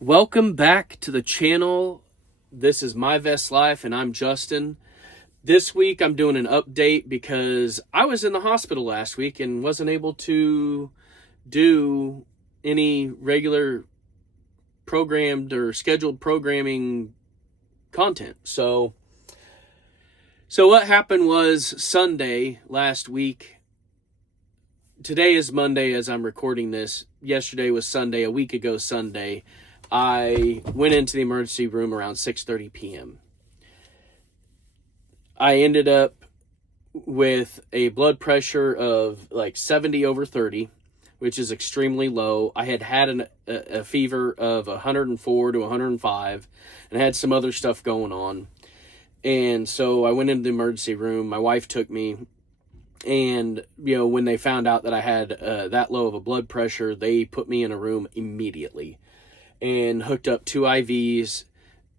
Welcome back to the channel. This is My Vest Life and I'm Justin. This week I'm doing an update because I was in the hospital last week and wasn't able to do any regular programmed or scheduled programming content. So what happened was Sunday last week. Today is Monday as I'm recording this. Yesterday was Sunday, a week ago Sunday. I went into the emergency room around 6:30 p.m. I ended up with a blood pressure of like 70/30, which is extremely low. I had a fever of 104 to 105 and had some other stuff going on. And so I went into the emergency room. My wife took me. And, when they found out that I had that low of a blood pressure, they put me in a room immediately and hooked up 2 IVs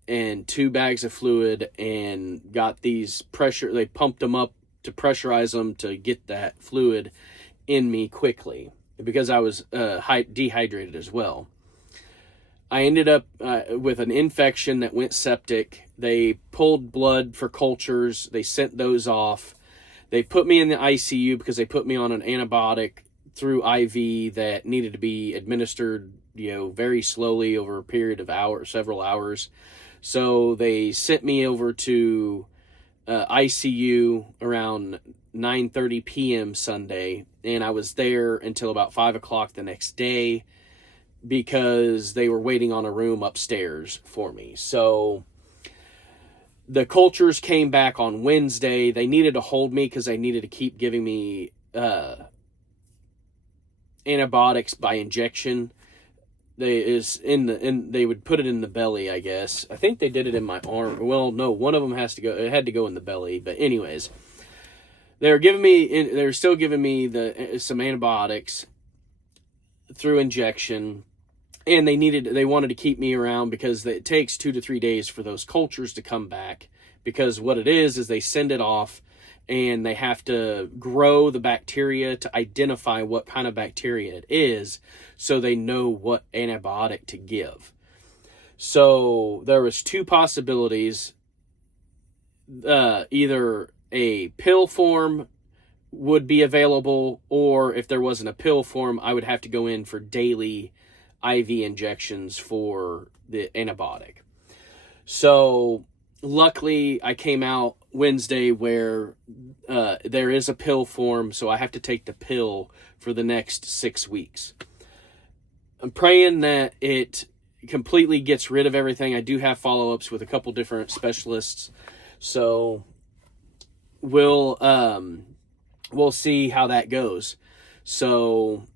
and 2 bags of fluid and got these they pumped them up to pressurize them to get that fluid in me quickly because I was dehydrated as well. I ended up with an infection that went septic. They pulled blood for cultures. They sent those off. They put me in the ICU because they put me on an antibiotic through IV that needed to be administered very slowly over a period of several hours. So they sent me over to ICU around 9:30 p.m. Sunday, and I was there until about 5 o'clock the next day because they were waiting on a room upstairs for me. So the cultures came back on Wednesday. They needed to hold me because they needed to keep giving me antibiotics by injection. They would put it in the belly, I guess. I think they did it in my arm. Well, no, one of them it had to go in the belly. But anyways, they're still giving me some antibiotics through injection, and they wanted to keep me around because it takes 2 to 3 days for those cultures to come back. Because what it is they send it off, and they have to grow the bacteria to identify what kind of bacteria it is so they know what antibiotic to give. So there was 2 possibilities. Either a pill form would be available, or if there wasn't a pill form, I would have to go in for daily IV injections for the antibiotic. So luckily, I came out Wednesday where there is a pill form, so I have to take the pill for the next 6 weeks. I'm praying that it completely gets rid of everything. I do have follow-ups with a couple different specialists, so we'll see how that goes. So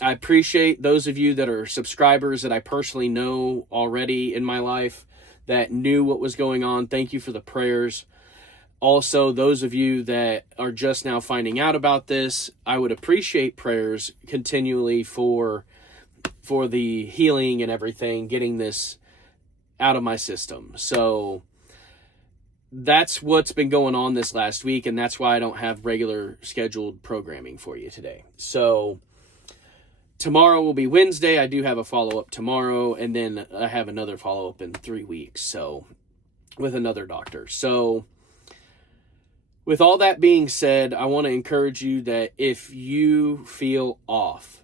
I appreciate those of you that are subscribers that I personally know already in my life that knew what was going on. Thank you for the prayers. Also, those of you that are just now finding out about this, I would appreciate prayers continually for the healing and everything, getting this out of my system. So that's what's been going on this last week, and that's why I don't have regular scheduled programming for you today. So tomorrow will be Wednesday. I do have a follow-up tomorrow, and then I have another follow-up in 3 weeks, so with another doctor. So with all that being said, I want to encourage you that if you feel off,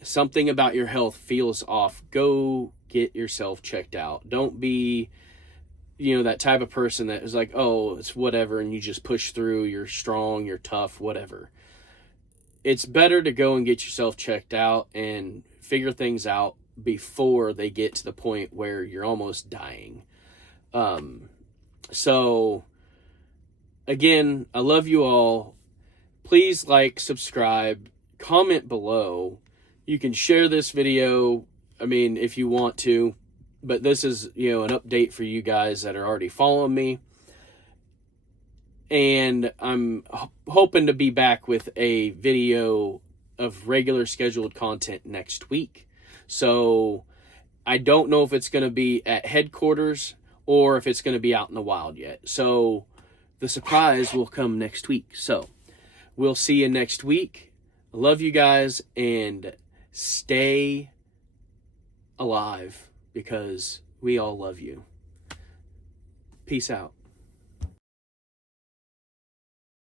something about your health feels off, go get yourself checked out. Don't be that type of person that is like, oh, it's whatever, and you just push through, you're strong, you're tough, whatever. It's better to go and get yourself checked out and figure things out before they get to the point where you're almost dying. So again, I love you all. Please like, subscribe, comment below. You can share this video, if you want to, but this is, an update for you guys that are already following me. And I'm hoping to be back with a video of regular scheduled content next week. So I don't know if it's going to be at headquarters or if it's going to be out in the wild yet. So the surprise will come next week. So we'll see you next week. I love you guys, and stay alive because we all love you. Peace out.